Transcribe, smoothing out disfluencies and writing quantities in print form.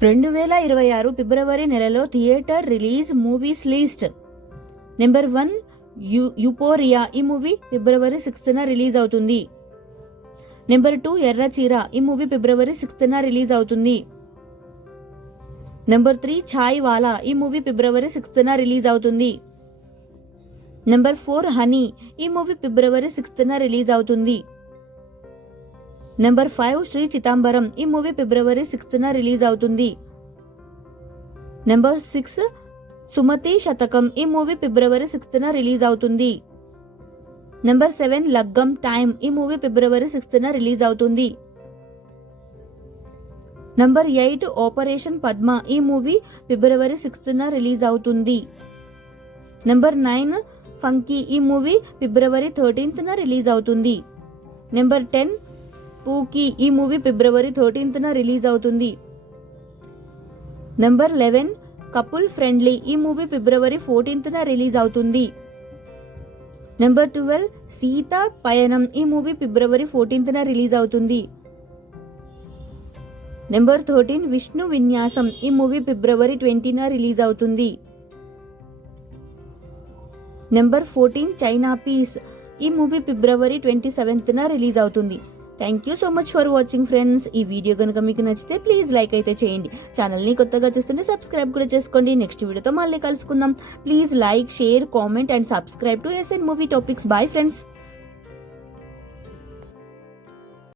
2026 ఫిబ్రవరి నెలలో theatre release movies list. Number 1 యుపోరియా. ఈ movie February 6న రిలీజ్ అవుతుంది. నెంబర్ 2 ఎర్రచీర. ఈ మూవీ ఫిబ్రవరి 6న రిలీజ్ అవుతుంది. నెంబర్ 3 ఛాయ్ వాలా. ఈ మూవీ ఫిబ్రవరి 6న రిలీజ్ అవుతుంది. Number 4 honey. ఈ మూవీ ఫిబ్రవరి 6న రిలీజ్ అవుతుంది. నెంబర్ 5 శ్రీ చిదంబరం. ఈ మూవీ ఫిబ్రవరి 6న రిలీజ్ అవుతుంది. నెంబర్ 6 సుమతి శతకం. ఈ మూవీ ఫిబ్రవరి 6న రిలీజ్ అవుతుంది. నెంబర్ 7 లగ్గం టైమ్. ఈ మూవీ ఫిబ్రవరి 6న రిలీజ్ అవుతుంది. Number 8 operation Padma. ఈ మూవీ ఫిబ్రవరి 6న రిలీజ్ అవుతుంది. Number 9 funky. ఈ మూవీ ఫిబ్రవరి 13న రిలీజ్ అవుతుంది. Number 10 pookie. ఈ మూవీ ఫిబ్రవరి 13న రిలీజ్ అవుతుంది. Number 11 couple friendly. ఈ మూవీ ఫిబ్రవరి 14న రిలీజ్ అవుతుంది. నెంబర్ 12 సీత పయనం. ఈ మూవీ ఫిబ్రవరి 14న రిలీజ్ అవుతుంది. నెంబర్ 13 విష్ణు విన్యాసం. ఈ మూవీ ఫిబ్రవరి 20న రిలీజ్ అవుతుంది. Number 14 China piece. ఈ మూవీ ఫిబ్రవరి 27న రిలీజ్ అవుతుంది. Thank you so much for watching friends. ఈ వీడియో కనుక మీకు నచ్చితే ప్లీజ్ లైక్ అయితే చేయండి. ఛానల్ని కొత్తగా చూస్తుంటే సబ్స్క్రైబ్ కూడా చేసుకోండి. నెక్స్ట్ వీడియోతో మళ్ళీ కలుసుకుందాం. Please like, share, comment and subscribe to SN movie topics. Bye friends.